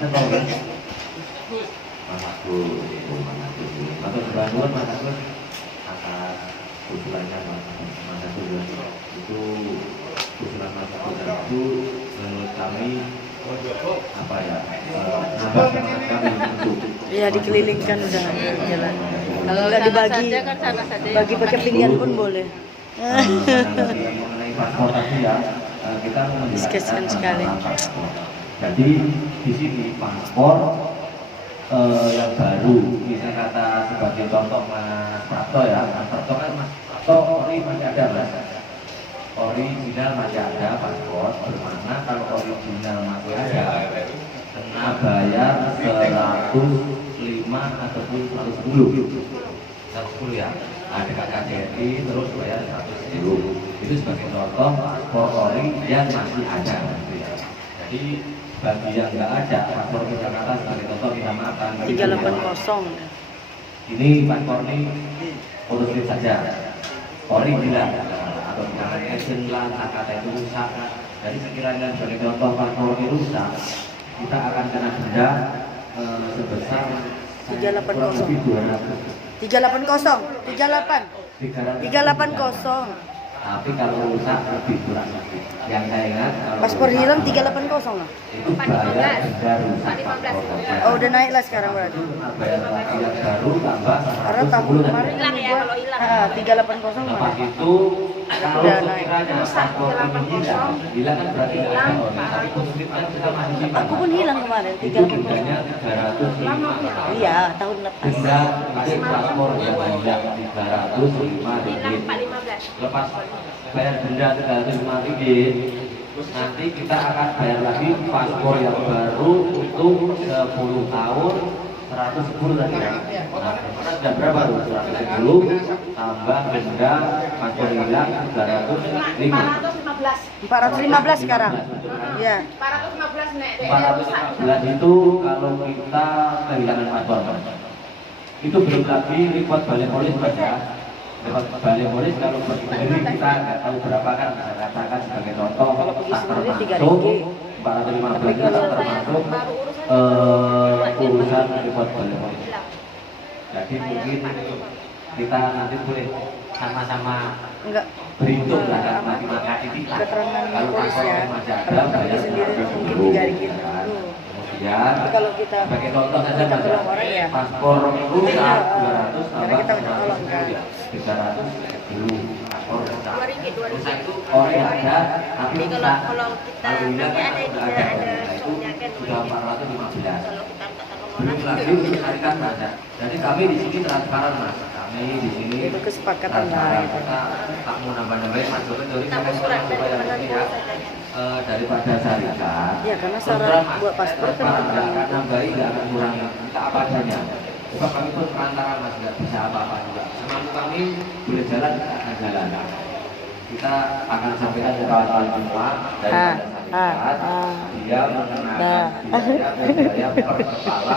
kita tahu kan? Mas Agus, atau sebantuan Mas Agus atas usulannya Mas Agus itu usulan Mas Agus itu menurut kami apa ya? Nambah semangat kami untuk ya dikelilingkan udah jalan. Kalau nggak dibagi, kan sana saja bagi pakai pinggan pun boleh. mengenai transportasi ya, kita Diskuskan sekali. Jadi di sini paspor yang baru, misalnya kata sebagai contoh Mas Prapto ya, Mas Prapto kan Mas Prapto ori masih ada Mas, original masih ada paspor, bermana kalau original masih ada kena bayar 105 ataupun 110 ya, ada KKJRI terus bayar 110. Itu sebagai contoh paspor ori yang masih ada gitu ya. Jadi bagi yang nggak ada paspor di Jakarta sebagai contoh kita makan 380. ini paspor ini fotostrip saja original atau jangan agent lah, kata itu rusak. Jadi sekiranya sebagai contoh paspor ini rusak, kita akan kena denda sebesar 380. 380. Tapi kalau rusak lebih kurang lagi. Yang saya ingat Paspor hilang 380 lah. itu bayar denda rusak paspor. Oh udah naik lah sekarang berarti. Bayar lagi yang baru tambah Karena tahun 110 kemarin hilang ya, kalau hilang. 380 lepas malah. itu kalau Udah naik. sekiranya paspor ini hilang kan berarti nggak ada orang, tapi positifnya kita masih simpan. Aku pun hilang kemarin Itu dendanya 305. Iya tahun lepas. Denda untuk paspor yang hilang 305 ringgit. Lepas bayar denda 305 ringgit, nanti kita akan bayar lagi paspor yang baru untuk 10 tahun 110 tadi ya. Nah, sudah berapa tuh? 110 tambah denda paspor hilang 305. 415 sekarang. Iya. 415 nek. 415 itu kalau kita kehilangan paspor. Itu belum lagi report balik polis Mas ya. Report balik polis kalau pergi sendiri kita nggak tahu berapa kan, bisa katakan sebagai contoh Kalau pergi tak sendiri termasuk 3 415 itu tak termasuk urusan report balik polis. Jadi mungkin kita nanti boleh sama-sama Enggak. berhitung lah kan matematika kita. Keterangan Kalau polis paspor ya. masih ada Kalau pergi bayar sendiri 300 mungkin dulu. 3 ringgit dulu. Kemudian Tapi kalau kita sebagai contoh saja minta Mas, tolong orang ya. paspor rusak 200 Karena kita minta tolong kan. 300 dulu paspor rusak. 2 ringgit, 2 Rusak ringgit. itu orang ada tapi Tapi rusak. kalau kita Kalau hilang kan nanti sudah ada ada itu jaga sudah 415. kalau kita minta tolong Belum orang. lagi mencarikan Mas. Jadi kami di sini transparan Mas. Kami di sini Itu kesepakatan lah transparan. itu. Kita tak mau nambah-nambahin Mas. Jadi Kita mau surat dari supaya mana ini dulu ya saja. daripada syarikat. Ya, karena Terus syarat Mas, buat paspor kan transparan, penting. nggak akan nambahi, nggak akan kurangi. Kita apa adanya. Sebab kami pun perantara Mas, nggak bisa apa-apa juga. Semampu kami boleh jalan, kita akan jalan. Kita akan sampaikan ke kawan-kawan semua dari syarikat. Dia mengenakan biaya per kepala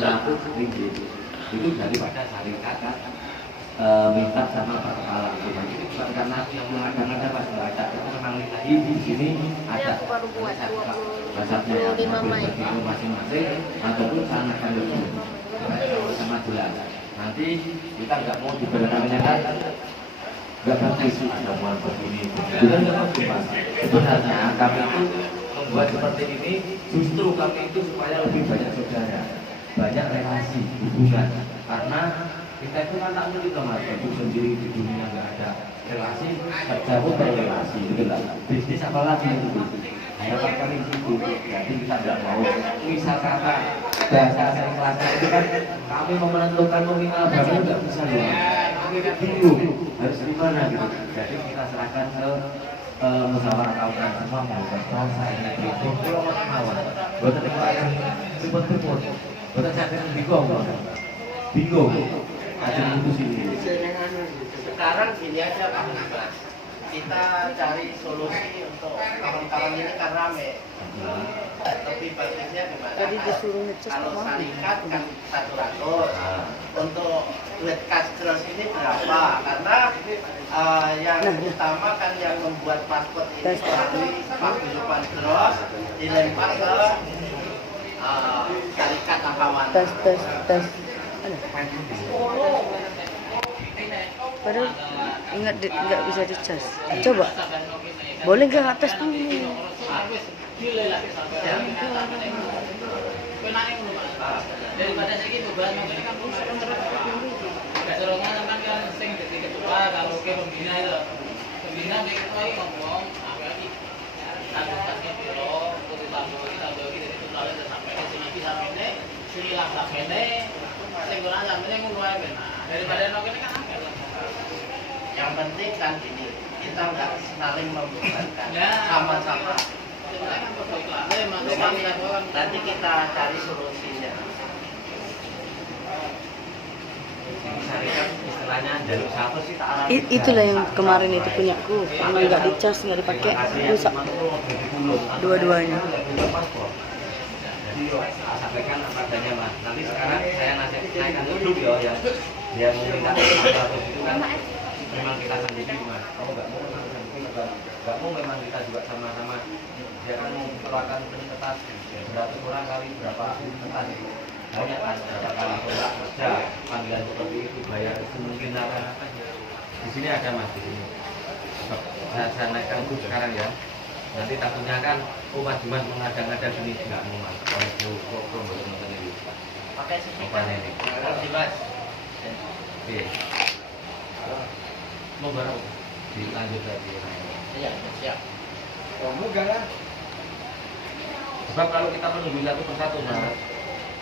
100 ringgit. Itu daripada syarikat kan minta sama per kepala itu. Jadi bukan karena yang mengada-ngada Mas, nggak ada. Itu memang lagi di sini ada. Aku baru buat Masaknya yang 25 Mei. berbeda masing-masing ataupun sangat lebih sama jelas. Nanti kita nggak mau diberitahunya kan nggak ngerti sih ada mau begini begitu kan nggak ngerti Mas. Sebenarnya kami itu membuat seperti ini justru kami itu supaya lebih banyak saudara, banyak relasi hubungan, karena kita itu kan tak mungkin Mas hidup sendiri di dunia nggak ada relasi, kerja pun berrelasi gitu lah. Bisnis apa lagi itu? Harapan kami itu, jadi kita tidak mau misal kata bahasa seikhlasnya itu kan kami mau menentukan nominal berapa nggak bisa ya, kami bingung harus gimana gitu. Jadi kita serahkan ke musyawarah kawanan semua mau bertol saya itu kalau mau mawar buat terima cepet-cepet buat saya bingung aja itu sini. Sekarang gini aja Pak Mas, kita cari solusi untuk kawan-kawan ini kan rame. Lebih bagusnya gimana? Tadi disuruh ngecek Kalau kemana? syarikat kan 100, untuk duit cash cross ini berapa? Karena yang utama kan yang membuat paspor ini melalui paguyuban cross dilempar ke kawan. tes. Ada. Padahal ingat nggak bisa dicas. Coba. Boleh nggak tes dulu? Daripada saya gitu bahan ini kan dorongan kan sing jadi ketua kalau ke pembina itu pembina kayak gitu lagi ngomong apa lagi tanggungannya biro untuk tambah dari itu lalu sampai ke sini lah sampai ini singgungan sampai ngono ae daripada nok ini kan angel. Yang penting kan ini kita nggak saling membebankan, Ya. sama-sama. Kan Nanti kita cari solusinya. Carikan istilahnya jalur satu sih tak arah. Itulah yang kemarin itu punyaku. Emang nggak dicas, nggak dipakai, rusak dua-duanya. Jadi saya sampaikan apa adanya mas. Nanti sekarang saya naikkan dulu ya yang dia mau minta 100 itu kan memang kita sendiri mas. Kalau nggak mau nggak mau memang kita juga sama-sama dia kan mau melakukan peningkatan 100 orang kali berapa peningkatan itu banyak kan berapa kali tolak kerja panggilan seperti itu bayar semungkin apa di sini ada mas di sini. Saya naikkan dulu sekarang ya. Nanti takutnya kan Mas Dimas mengadang-adang sini nggak mau mas. Kalau belum nonton ini. Pakai Apa speaker. ini? Mas. Oke. Mau baru dilanjut lagi. Iya, siap. Sebab kalau kita menunggu satu persatu mas,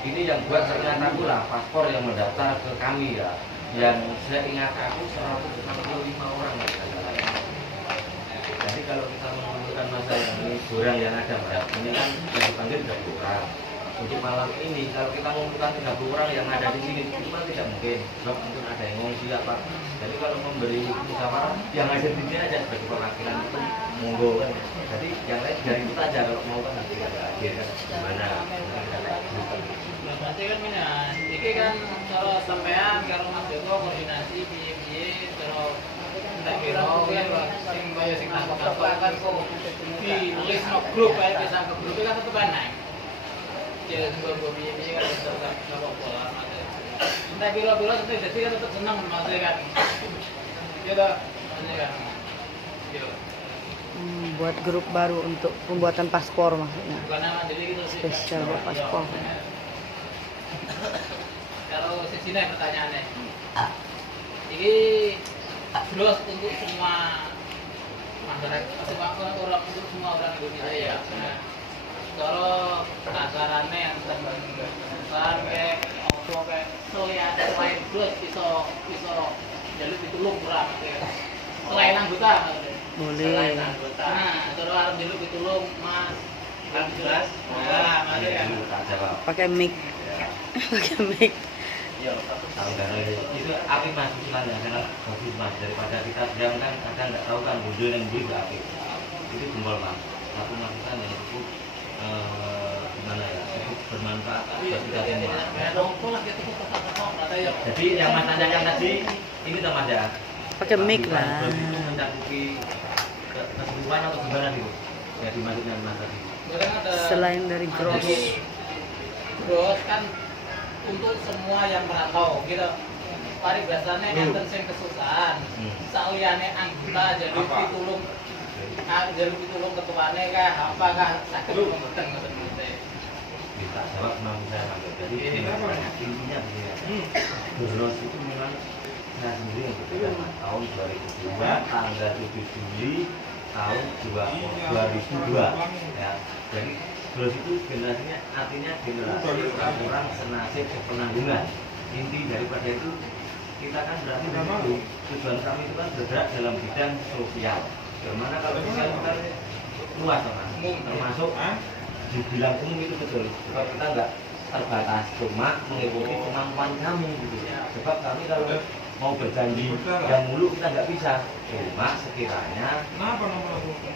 ini yang buat ternyata pula paspor yang mendaftar ke kami ya, yang saya ingat aku 165 orang mas. Jadi kalau kita menentukan masa yang ini kurang yang ada mas, ini kan yang dipanggil 30 orang. Untuk malam ini kalau kita mengumpulkan 30 orang yang ada di sini itu kan tidak mungkin, sebab mungkin ada yang ngungsi apa. Jadi kalau memberi musyawarah yang ada di sini aja sebagai perwakilan itu monggo kan. Jadi yang lain dari kita aja kalau mau kan nanti ada akhir kan gimana. berarti kan ini kan kalau sampean karo Mas Joko koordinasi piye-piye terus ndak kira sing kaya sing takut kan kok ditulis no grup ae bisa ke grup kan tetep enak. Ya sing gue piye-piye kan tetep enggak apa-apa. Ndak kira-kira dadi kan tetep seneng Mas kan. Ya dah, kan. Yo. Buat grup baru untuk pembuatan paspor maksudnya. Karena jadi gitu sih. Spesial buat paspor. Kalau sini pertanyaannya, ini terus untuk semua masyarakat, orang untuk semua orang Indonesia ya. Kalau kasarannya yang besar kayak apa kayak selain terus bisa jalur ditulung kurang selain anggota. Boleh. Selain anggota. Nah, terus harus jalur ditulung mas. Kan jelas. Nah, ada kan. Pakai mic. Pakai mic. Ya, Tahu dari itu api mas istilahnya karena bagus mas daripada kita diam kan kadang nggak tahu kan bujur yang beli api itu jempol mas satu masukan yang cukup gimana ya cukup bermanfaat buat kita semua. Jadi yang mas tanyakan tadi ini tuh mas ya Pakai mic lah. itu mencakupi keseluruhan atau gimana gitu ya dimaksudnya mas tadi. Selain dari gross. Gross kan untuk semua yang merantau gitu. Paribasannya enten sing kesusahan. Saliyane anggota jadi pitulung jadi pitulung ketuane kah apa kah saged mboten ngoten nggih. Bisa jawab memang saya anggap jadi intinya begini ya. Gross itu memang saya sendiri yang berbeda mas tahun 2002 tanggal 7 Juli tahun 2002 ya. Jadi gross itu generasinya artinya generasi orang senasib sepenanggungan. Inti daripada itu kita kan berarti itu tujuan kami itu kan bergerak dalam bidang sosial. Bagaimana kalau sosial itu kan luas mas, termasuk dibilang umum itu betul. Sebab kita nggak terbatas, cuma mengikuti kemampuan kami gitu. Sebab kami kalau mau berjanji yang mulu kita nggak bisa. Cuma sekiranya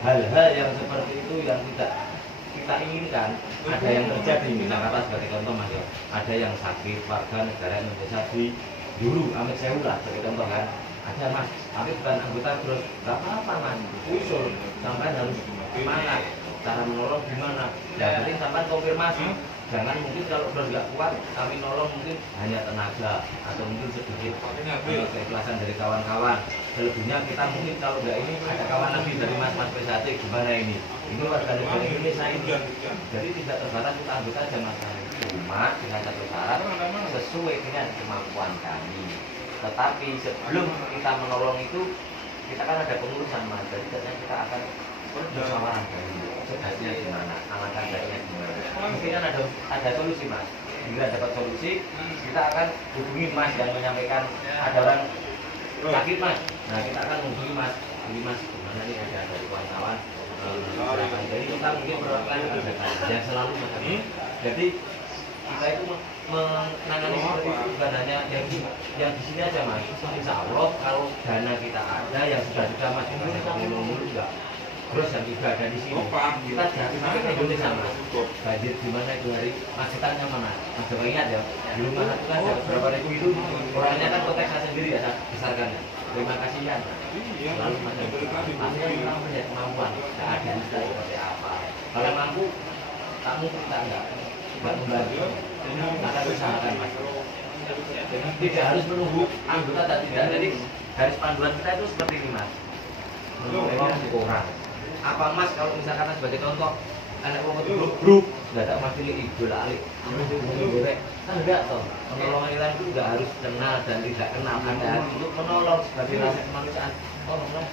hal-hal yang seperti itu yang tidak kita inginkan ada yang terjadi di Jakarta sebagai contoh mas ya, ada yang sakit warga negara Indonesia di dulu Amit Sewu lah sebagai contoh kan ada mas, tapi bukan anggota terus nggak apa-apa mas usul sampai harus semangat cara menolong gimana. Yang penting sampai konfirmasi. Jangan mungkin kalau udah nggak kuat kami nolong mungkin hanya tenaga atau mungkin sedikit keikhlasan dari kawan-kawan. Selebihnya kita mungkin kalau nggak ini ada kawan lagi dari mas-mas PSAT gimana ini warga negara Indonesia ini. Jadi tidak terbatas kita ambil aja masalah. Cuma dengan satu syarat sesuai dengan kemampuan kami. Tetapi sebelum kita menolong itu kita kan ada pengurusan mas. Jadi kita akan bermusyawarah dulu. Sebaiknya gimana, alangkah baiknya gimana. Mungkin kan ada solusi mas. Bila dapat solusi, kita akan hubungi mas dan menyampaikan ada orang sakit mas. Nah kita akan menghubungi mas, ini mas gimana nih ada dari kawan-kawan. Jadi kita mungkin perlakukan yang selalu mas. Jadi kita itu menangani seperti itu bukan hanya yang di sini aja mas. Insya Allah kalau dana kita ada yang sudah mas ngomong enggak. Terus yang juga ada di sini, kita jangan sampai Indonesia mas. Banjir di mana itu hari macetannya mana? Mas coba ingat ya, di rumah itu kan berapa ribu itu orangnya kan konteks sendiri ya, besarkan ya. Terima kasih ya. Lalu macam masnya kita punya kemampuan, tidak ada bisa seperti apa. Kalau mampu, kamu kita enggak membantu, maka usahakan mas. Tidak harus menunggu anggota dan tidak. Jadi garis panduan kita itu seperti ini mas. Menolong orang. Apa mas kalau misalkan sebagai contoh anak mau itu grup nggak ada mas pilih idola alik kan enggak toh penolongan itu nggak harus kenal dan tidak kenal ada untuk menolong sebagai rasa kemanusiaan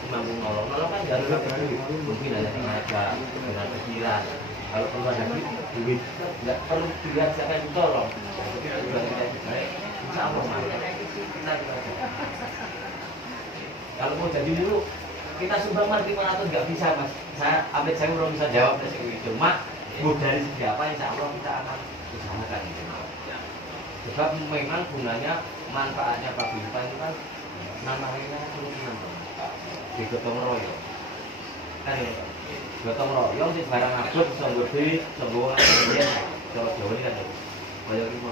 mampu nolong kan nggak harus mungkin ada tenaga dengan pikiran kalau perlu ada duit nggak perlu dilihat siapa yang ditolong insya Allah kita kalau mau jadi dulu kita sumbang mas 500 nggak bisa mas. Saya belum bisa jawab dari itu. Cuma dari segi apa insya Allah kita akan usahakan itu. Sebab memang gunanya manfaatnya paguyuban itu kan namanya kemungkinan di gotong royong. Kan ya, gotong royong sih barang abot sanggo di sanggo kemudian kalau Jawa ini kan royong itu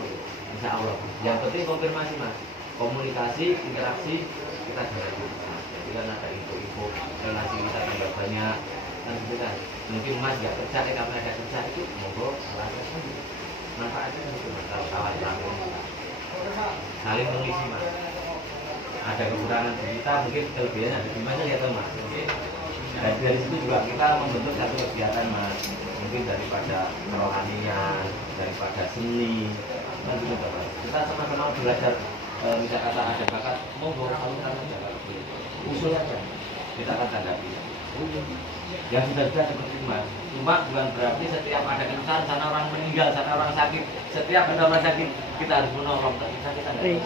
insya Allah. Yang penting konfirmasi mas, komunikasi, interaksi kita jalan dulu. Kan ada info-info relasi kita tambah banyak kan gitu kan mungkin mas nggak kerja kamu ada kerja itu monggo alasan sendiri manfaatnya kan itu mas kalau kawan bangun saling mengisi mas ada kekurangan di kita mungkin kelebihan ada di mana ya mas dan dari situ juga kita membentuk satu kegiatan mas mungkin daripada kerohanian daripada seni kan gitu mas kita sama-sama belajar bisa kata ada bakat monggo kamu usul aja kita akan tanggapi yang sudah seperti mas cuma bukan berarti setiap ada kesusahan sana orang meninggal sana orang sakit setiap ada orang sakit kita harus menolong kita nggak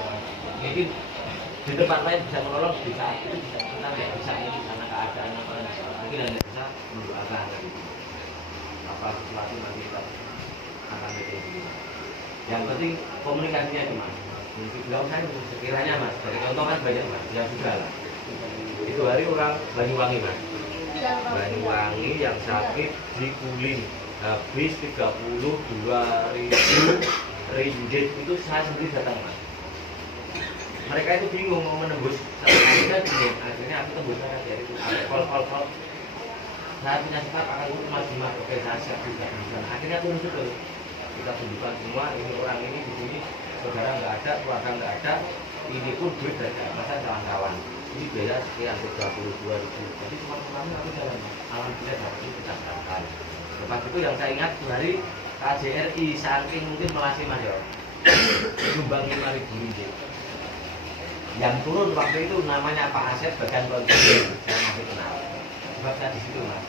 mungkin di tempat lain bisa menolong di saat itu bisa kita nggak bisa ini karena keadaan apa mungkin hanya bisa mendoakan apa sesuatu nanti kita akan itu yang penting komunikasinya cuma nggak usah sekiranya mas dari contoh kan banyak mas yang sudah lah itu hari orang Banyuwangi mas Banyuwangi yang sakit di Kuling habis 32.000 ringgit itu saya sendiri datang mas mereka itu bingung mau menembus akhirnya aku tembus dari itu call saya punya sikap akan mas oke saya siap juga akhirnya aku rujuk kita tunjukkan semua ini orang ini di sini saudara nggak ada keluarga nggak ada ini pun duit dari masa kawan-kawan ini biaya sekian 32.000 jadi cuma kami jalan alhamdulillah hari ini kita berangkat lepas itu yang saya ingat dari KJRI saking mungkin melasi mas ya nyumbang 5.000 ringgit yang turun waktu itu namanya Pak Asep bagian konsumen saya masih kenal sebab saya di situ mas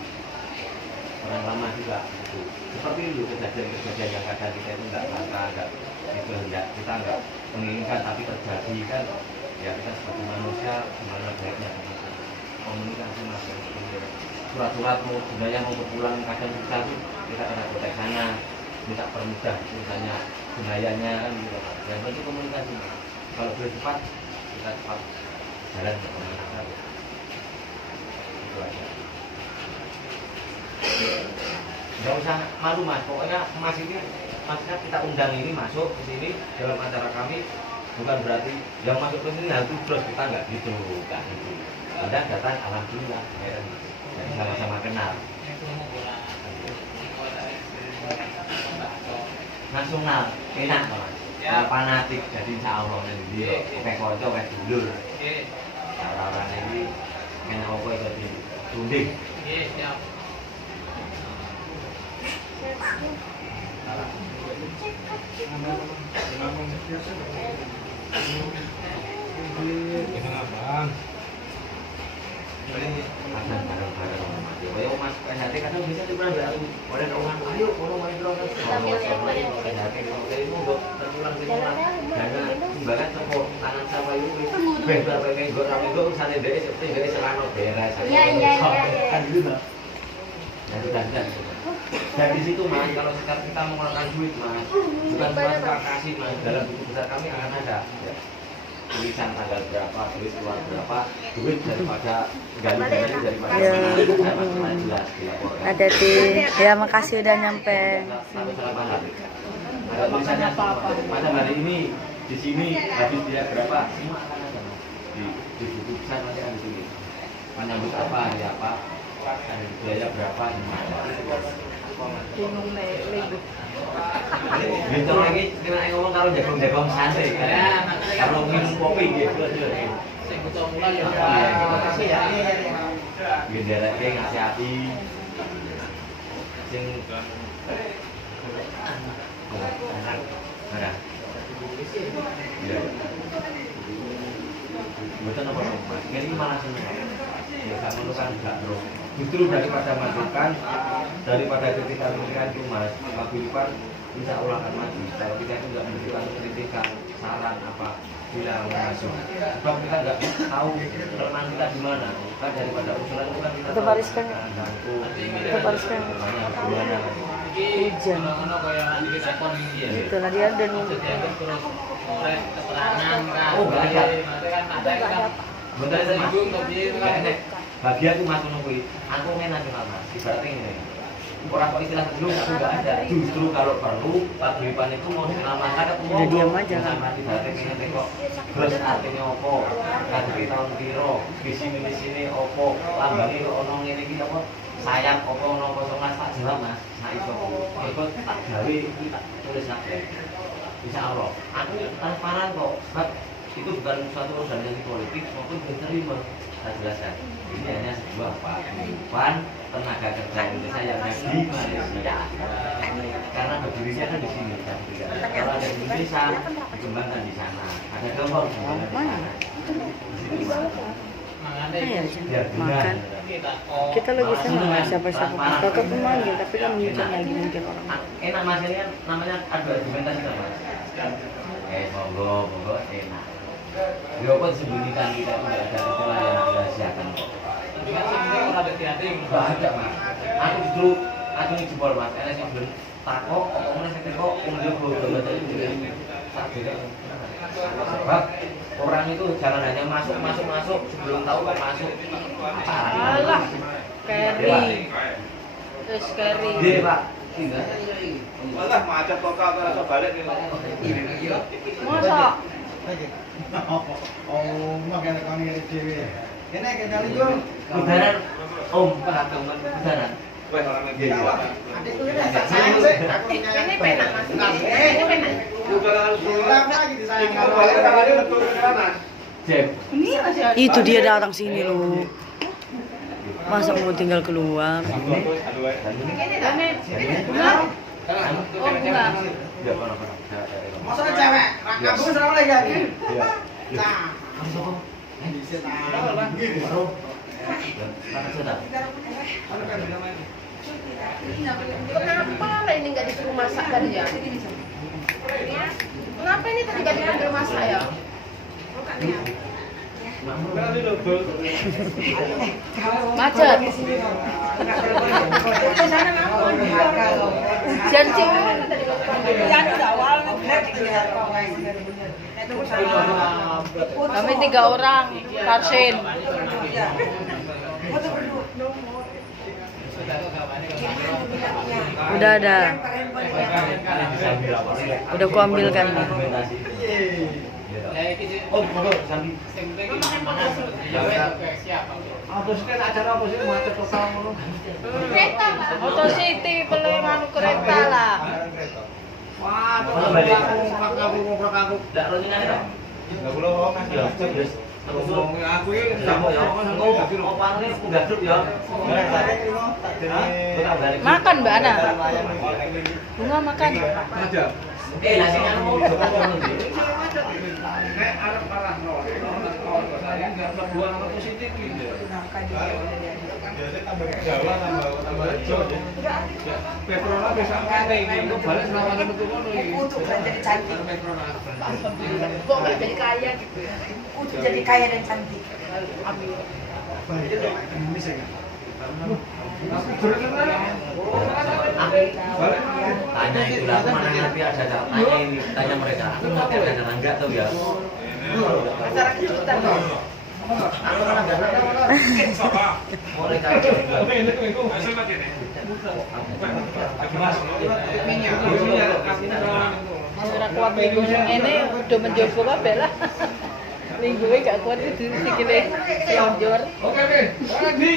orang lama juga gitu. Seperti itu kejadian-kejadian yang kadang kita itu nggak sangka nggak itu hendak kita nggak menginginkan tapi terjadi kan ya kita sebagai manusia gimana baiknya komunikasi mas surat-surat mau budaya mau pulang kadang kita tuh kita ada konteks sana minta permudah misalnya budayanya kan gitu yang penting komunikasi kalau boleh cepat kita cepat jalan ke komunikasi itu aja nggak usah malu mas pokoknya mas ini maksudnya kita undang ini masuk ke sini dalam acara kami bukan berarti yang masuk ke sini harus terus kita nggak gitu kan gitu anda datang alhamdulillah ya, jadi sama-sama kenal nasional enak Mas. Ya. Fanatik jadi insya Allah nanti kayak kocok kayak dulur. Oke. Orang ini kena apa jadi tunding. Oke, siap. Ada bareng-bareng. Ya Mas, PHT kadang bisa di mana aku. Oleh orang ayo orang main drone. PHT itu untuk terulang di rumah. Karena bahkan toko tangan sama itu beda pengen gue rame gue misalnya dari seperti dari serano beres. Iya. Kan gitu Mas. Dan dari situ Mas, kalau sekarang kita mengeluarkan duit Mas, bukan cuma kita kasih Mas, dalam buku besar kami akan ada tulisan tanggal berapa, duit keluar berapa, duit daripada gali-gali daripada Ya. mana jelas dilaporkan. Ada di ya makasih udah nyampe. Sampai selama hari. Ada tulisannya pada hari ini di sini habis dia berapa, semua akan ada Mas. Di buku besar nanti ada di sini. Menyambut apa, hari apa, ada biaya berapa, di mana. Bingung nih. Bentar lagi kena ngomong kalau jagung-jagung santai kan. Ya, Kalau minum kopi gitu. Sing butuh mulai ya. Makasih ya. Genderake ngasih hati. Sing Mana? Iya. Betul apa Mas? Ini malah seneng. Ya kan kan enggak bro. Justru daripada masukan, daripada ketika memberikan itu Mas, Pak insya Allah akan maju. Kalau kita itu nggak memberikan kritikan, saran apa, bilang masuk. Sebab kita nggak tahu kelemahan kita di mana. Kan daripada usulan itu kan kita Itu bariskan. Itu bariskan. Gimana? Hujan. Ono kaya di telepon iki. Itu tadi ada nih. Terus keterangan kan. Oh, nggak ada. Kan ada kan. Bentar itu Mas. Singgung tapi Nggak enak. Bagi aku Mas menunggu, aku main nasional Mas. Ibaratnya ini. Orang kok istilah dulu aku nggak ada. Justru kalau perlu paguyuban itu mau diselamatkan aku mau. Udah diam aja. Sama ibaratnya ini kok. Terus artinya opo? Kadang tahun piro? Di sini opo? Lambangnya kok ono ngene iki apa? Sayap opo ono 0 tak jawab Mas. Nah iso. Ikut tak gawe iki tak tulis aja. Insya Allah. Aku transparan kok. Sebab itu bukan suatu urusan yang politik maupun diterima. Saya jelaskan. Ini hanya sebuah paguyuban tenaga kerja Indonesia yang ada di Malaysia. Karena berdirinya kan di sini. Kalau ada di Indonesia dikembangkan di sana. Ada gabung di sana. Di situ Ayo, biar benar. makan. Kita lagi senang nggak siapa-siapa. Kakak pun manggil, tapi kan muncul lagi mungkin orang. Enak Mas ini kan namanya ada argumentasi kan Mas. Monggo enak. Ya apa disembunyikan kita tidak ada istilah yang dirahasiakan kok. Tapi kan sing penting ora ada diating. Enggak ada Mas. Aku justru ini jebol Mas. Enak sing belum takok, omongnya saya kok kemudian belum baca itu tak beda. Sebab orang itu jangan hanya masuk sebelum tahu kok masuk. Alah, Kerry. Terus Kerry. Iya Pak. Tinggal. Malah macet total terasa balik nih. Masa? Oh, makanya kami dari dewe. Kene kenali yo. Udaran Om Pak udaran. Weh orang lagi. Adikku ini sayang sih. Aku ini penak Mas. Ini penak. Udaran Ulang lagi disayang. Kalau balik tangannya betul ke kanan. Jeb. Itu dia datang sini loh. Masa mau tinggal keluar? Oh enggak. Ya kono. Masa cewek, kamu serang lagi kan? Iya. Nah, Bisa Baru. Karena sudah. Kenapa ini nggak disuruh masak tadi ya? Kenapa ini tadi nggak dipanggil masak ya? Macet. Janji. Kami 3 orang, Tarsin. Udah ada. Udah ku ambilkan. Oh, monggo sambil. Sing penting siap. Terus kan acara apa sih macet total ngono. Kereta, Auto City, pelengan kereta lah. Wah, Mana balik? aku ngobrol aku. Ndak roningan itu. Enggak boleh ngomong kan. Ya, terus terus Ngomongin aku ini. kamu ya. Oh, panggil enggak grup ya. Makan Mbak Ana. Bunga makan. Aja. Lagi anu mau coba nanti. Nek arep parah no. Saya enggak buang positif gitu. Jawa tambah rejo. Petrona bisa ngene iki kok balik lawanan metu ngono iki. Untuk jadi cantik. Petrona. Kok nggak jadi kaya gitu. Untuk jadi kaya dan cantik. Amin. Tanya itu lah, mana ngerti ada tanya ini, tanya mereka. Aku ngerti ada cara enggak tahu ya. Acara kejutan dong. Aku kan enggak tahu. Mereka juga. Ora kuat minggu sing ngene udah menjogo kabeh lah. Minggu gak kuat itu sikile sionjor. Oke, Bi. Orang di